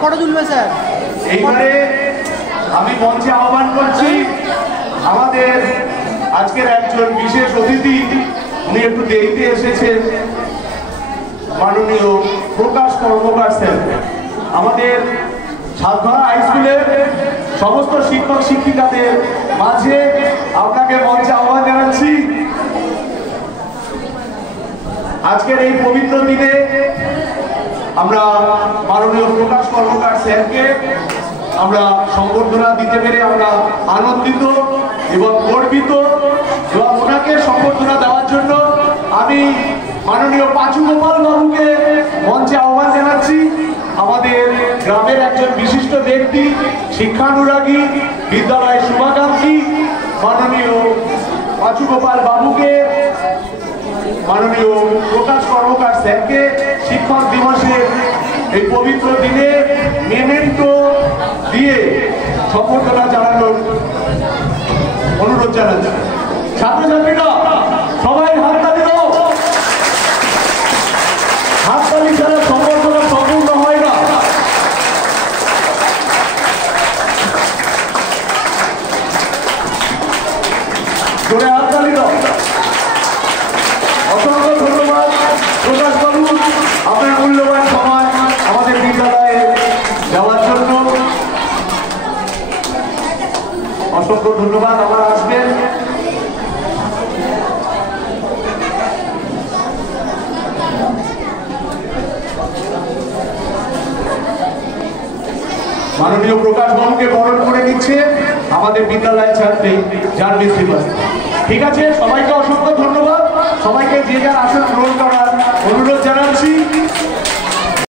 Photo তুলবে sir. এইবারে আমি মঞ্চে আহ্বান করছি আমাদের আজকের একজন বিশেষ অতিথি, উনি একটু দেরিতে এসেছেন, মাননীয় প্রকাশ কর্মকার স্যার। আমাদের সাতঘরা হাই স্কুলের সমস্ত শিক্ষক শিক্ষিকাদের মাঝে আপনাকে মঞ্চে আহ্বান জানাচ্ছি। আজকের এই পবিত্র দিনে আমরা মাননীয় প্রকাশ কর্মকার স্যারকে আমরা সম্বর্ধনা দিতে পেরে আমরা আনন্দিত এবং গর্বিত, এবং ওনাকে সম্বর্ধনা দেওয়ার জন্য আমি মাননীয় পাঁচু গোপাল বাবুকে মঞ্চে আহ্বান জানাচ্ছি। আমাদের গ্রামের একজন বিশিষ্ট ব্যক্তি, শিক্ষানুরাগী, বিদ্যালয়ের শুভাকাঙ্ক্ষী মাননীয় পাঁচু গোপাল বাবুকে, মাননীয় প্রকাশ কর্মকার স্যারকে শিক্ষক দিবসের এই পবিত্র দিনে মেমেন্টো দিয়ে সম্বর্ধনা জানানোর অনুরোধ জানাচ্ছি। ছাত্রছাত্রীরা সবাই হাততালি দাও। হাততালি ছাড়া সম্বর্ধনা সম্পূর্ণ হয় না। জোরে হাততালি দাও। অসংখ্য ধন্যবাদ প্রকাশ বাবু, আপনার মূল্যবান সময় আমাদের বিদ্যালয়ে দেওয়ার জন্য অসংখ্য ধন্যবাদ। আবার আসবেন। মাননীয় প্রকাশ বাবুকে বরণ করে নিচ্ছে আমাদের বিদ্যালয়ের ছাত্রী জানবি শ্রীবাস। ঠিক আছে, সবাইকে অসংখ্য ধন্যবাদ। সবাইকে যে যার আসন গ্রহণ করার অনুরোধ জানাচ্ছি।